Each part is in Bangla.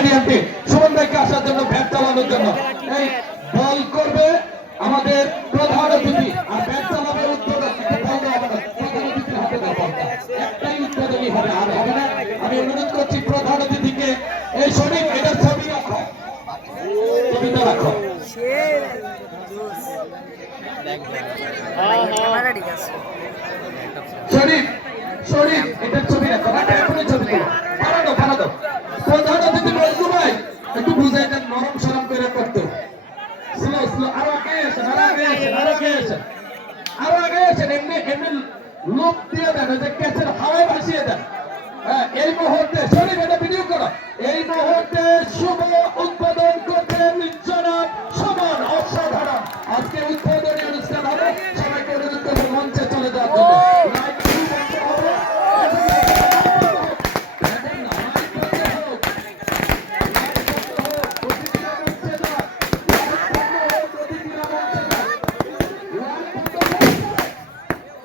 স্টেডিয়ামটি সুমন ভাইকে আসার জন্য ব্যাট চালানোর জন্য। এই বল করবে আমাদের প্রধান অতিথি আর ব্যাট চালাবে উদ্বোধক। প্রধান অতিথির হাতে দেওয়া বলটা একটাই উদ্বোধনী হবে, আর হবে না। আমি অনুরোধ করছি প্রধান অতিথিকে, এই শরীফ এটার ছবি রাখো, ছবিটা রাখো। শরীফ শরীফ এটার ছবি রাখো, এখনই ছবি তুলো, পারাদো পারাদো। প্রধান অতিথি বলছো ভাই একটু বুঝাই দেন, নরম সরম করে করতে। স্লো স্লো, আরো আগে আসেন, আরো আগে আসেন, আরো আগে আসেন, আরো আগে আসেন। এমনি এমনি লোক দিয়ে দেন, যে ক্যাচের হাওয়ায় ভাসিয়ে দেন। হ্যাঁ, এই মুহূর্তে শরীফ এটা ভিডিও করো। এই মুহূর্তে শুভ উদ্বোধন করবেন জনাব সুমন। অসাধারণ আজকে উদ্বোধনী অনুষ্ঠান হবে, সবাইকে অনুরোধ করবো মঞ্চে চলে যাওয়ার জন্য। লাইট বন্ধ হবে।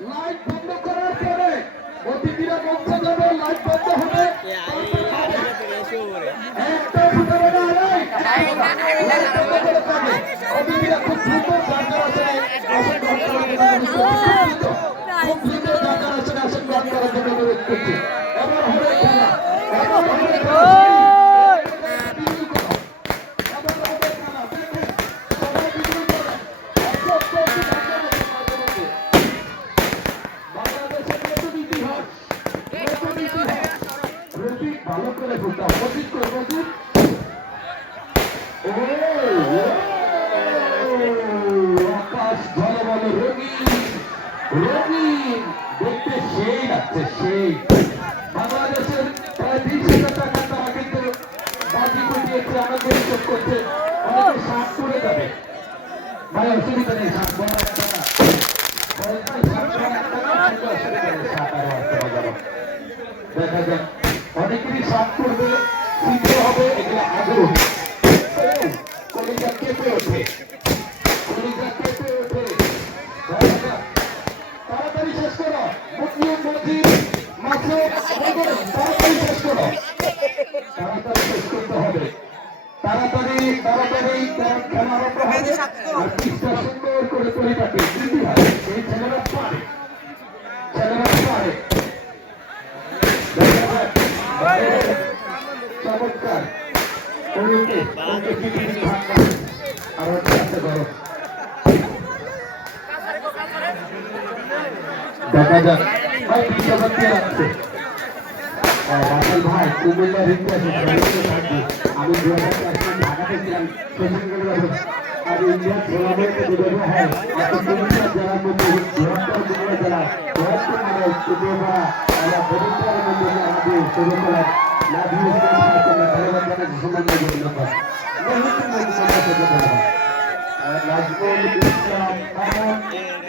লাইট বন্ধ করার পরে অতিথিরা মঞ্চে যাবে, লাইট বন্ধ হবে। অতিথিরা খুব দ্রুত দরকার আসনে আসন গ্রহণ করার জন্য, খুব দ্রুত দরকার আসনে আসন গ্রহণ করার জন্য অনুরোধ করছি। এবার হবে খেলা, এবার হবে খেলা। ভালো করে বুঝতাম মসজিদ করে মসজিদ। আকাশ ঝলমল রঙিন রঙিন, দেখতে সেই লাগছে সেই। বাংলাদেশের প্রায় 20,000 টাকা তারা কিন্তু বাজি ফুটিয়েছে, আমাদের চোখ করছে। অনেকে শাক করে যাবে ভাই, অসুবিধা নেই, শাক বড় একটা না, দেখা যাক। অনেকেরই শাক করবে, শীত হবে, এগুলো আগুন কলিজা কেঁপে ওঠে, কলিজা কেঁপে ওঠে। তাড়াতাড়ি শেষ করো, মুসলিম মসজিদ মাসে তাড়াতাড়ি শেষ করো, তাড়াতাড়ি শেষ করতে হবে, তাড়াতাড়ি তাড়াতাড়ি খেলা আরম্ভ হবে। আর পিচটা সুন্দর করে পরিপাটি বৃদ্ধি হয়, এই ছেলেরা পারে, ছেলেরা পারে। চমৎকার দেখা যাক ভাই রাখছে ভাই কুমিল্লার ইতিহাসে আমি 2004 সালে ঢাকাতে ছিলাম, আর ইন্ডিয়ার টুর্নামেন্টে যেভাবে হয় কুমিল্লা জেলার মধ্যে বৃহত্তর কুমিল্লা জেলা বৃহত্তর মানে কুমিল্লা বরিশালের মধ্যে আমাদের শুরু করার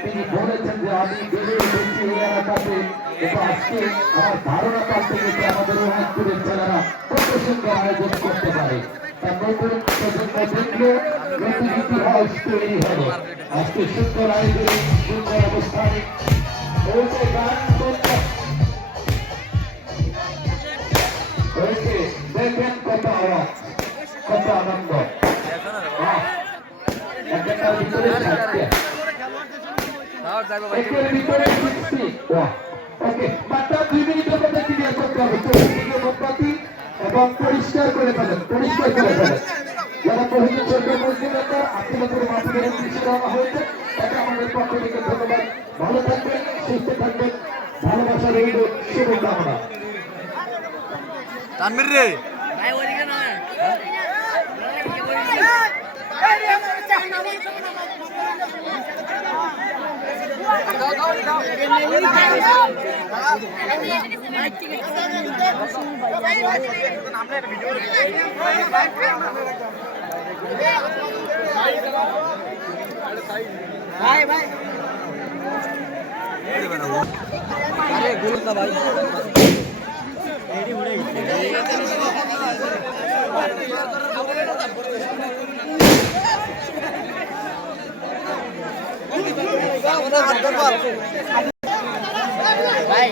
তিনি বলেছেন যে আমি বেড়ে উঠেছি এই এলাকাতে, কিন্তু আজকে আমার ধারণা পাল্টে গেছে, আমাদের রোহানপুরের ছেলেরা কত সুন্দর আয়োজন করতে পারে। তার নতুন প্রজন্ম দেখলে নতুন ইতিহাস তৈরি হবে। আজকে সুন্দর আয়োজন, সুন্দর অবস্থানে দেখেন কত আওয়াজ, কত আনন্দ। একের ভিতরে 60 ওকে, মাত্র 2 মিনিটের মধ্যে ক্লিয়ার করতে হবে। মোমবাতি এবং পরিষ্কার করে ফেলেন, পরিষ্কার করে ফেলেন। যারা প্রহিত সরকার মসজিদটা আপনাদের করে মাটির দৃষ্টি দেওয়া হয়েছে, এটা আমাদের পক্ষ থেকে ধন্যবাদ। ভালো থাকবেন, সুস্থ থাকবেন, ভালোবাসা রইল, শুভকামনা। তানভীর রে ভাই ভাই আরে গুলো না ভাই এডি উড়ে গেছে ভাই।